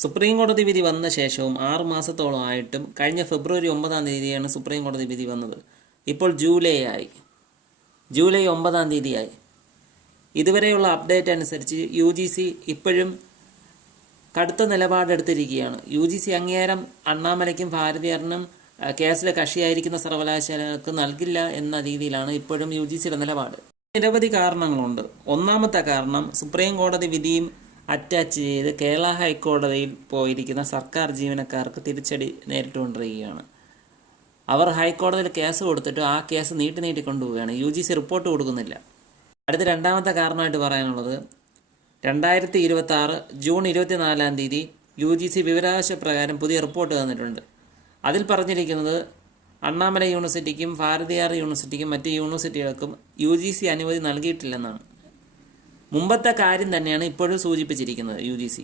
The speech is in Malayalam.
സുപ്രീം കോടതി വിധി വന്ന ശേഷവും 6 മാസത്തോളമായിട്ടും കഴിഞ്ഞ ഫെബ്രുവരി 9-ാം തീയതിയാണ് സുപ്രീം കോടതി വിധി വന്നത്. ഇപ്പോൾ ജൂലൈ 9-ാം തീയതിയായി. ഇതുവരെയുള്ള അപ്ഡേറ്റ് അനുസരിച്ച് UGC ഇപ്പോഴും കടുത്ത നിലപാടെടുത്തിരിക്കുകയാണ്. UGC അംഗീകാരം അണ്ണാമലയ്ക്കും ഭാരതിയാറിനും കേസിലെ കക്ഷിയായിരിക്കുന്ന സർവകലാശാലകൾക്ക് നൽകില്ല എന്ന രീതിയിലാണ് ഇപ്പോഴും UGCയുടെ നിലപാട്. നിരവധി കാരണങ്ങളുണ്ട്. ഒന്നാമത്തെ കാരണം, സുപ്രീം കോടതി വിധിയും അറ്റാച്ച് ചെയ്ത് കേരള ഹൈക്കോടതിയിൽ പോയിരിക്കുന്ന സർക്കാർ ജീവനക്കാർക്ക് തിരിച്ചടി നേരിട്ടുകൊണ്ടിരിക്കുകയാണ്. അവർ ഹൈക്കോടതിയിൽ കേസ് കൊടുത്തിട്ട് ആ കേസ് നീട്ടി കൊണ്ടുപോവുകയാണ്. UGC റിപ്പോർട്ട് കൊടുക്കുന്നില്ല. അടുത്ത രണ്ടാമത്തെ കാരണമായിട്ട് പറയാനുള്ളത്, 2026 ജൂൺ 24-ാം തീയതി UGC വിവരാവകാശ പ്രകാരം പുതിയ റിപ്പോർട്ട് തന്നിട്ടുണ്ട്. അതിൽ പറഞ്ഞിരിക്കുന്നത് അണ്ണാമല യൂണിവേഴ്സിറ്റിക്കും ഭാരതിയാർ യൂണിവേഴ്സിറ്റിക്കും മറ്റ് യൂണിവേഴ്സിറ്റികൾക്കും UGC അനുമതി നൽകിയിട്ടില്ലെന്നാണ്. മുമ്പത്തെ കാര്യം തന്നെയാണ് ഇപ്പോഴും സൂചിപ്പിച്ചിരിക്കുന്നത് UGC.